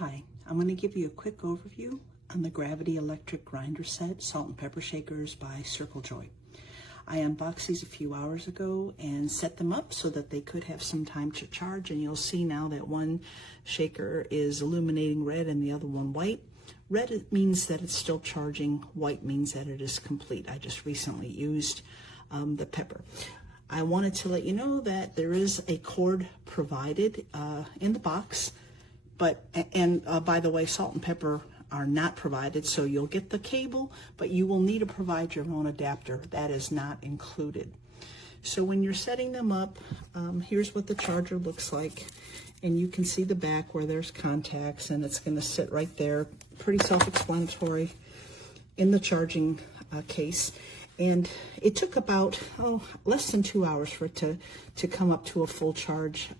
Hi, I'm going to give you a quick overview on the Gravity Electric Grinder Set Salt and Pepper Shakers by Circle Joy. I unboxed these a few hours ago and set them up so that they could have some time to charge, and you'll see now that one shaker is illuminating red and the other one white. Red means that it's still charging, white means that it is complete. I just recently used the pepper. I wanted to let you know that there is a cord provided in the box. And by the way, salt and pepper are not provided, so you'll get the cable, but you will need to provide your own adapter. That is not included. So when you're setting them up, here's what the charger looks like. And you can see the back where there's contacts, and it's going to sit right there. Pretty self-explanatory in the charging case. And it took about, less than 2 hours for it to come up to a full charge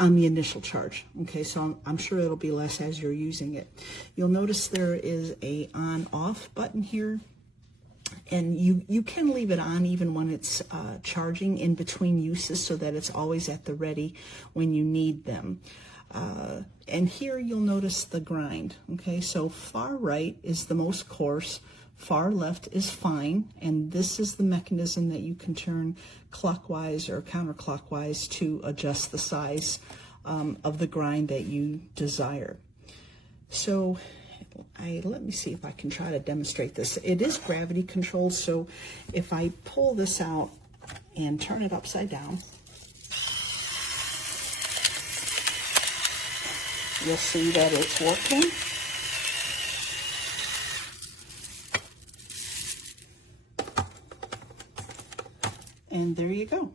on the initial charge. Okay, so I'm sure it'll be less as you're using it. You'll notice there is a on-off button here, and you can leave it on even when it's charging in between uses so that it's always at the ready when you need them. And here you'll notice the grind. Okay, so far right is the most coarse, far left is fine, and this is the mechanism that you can turn clockwise or counterclockwise to adjust the size of the grind that you desire. So let me see if I can try to demonstrate this. It is gravity controlled, so if I pull this out and turn it upside down, you'll see that it's working. And there you go.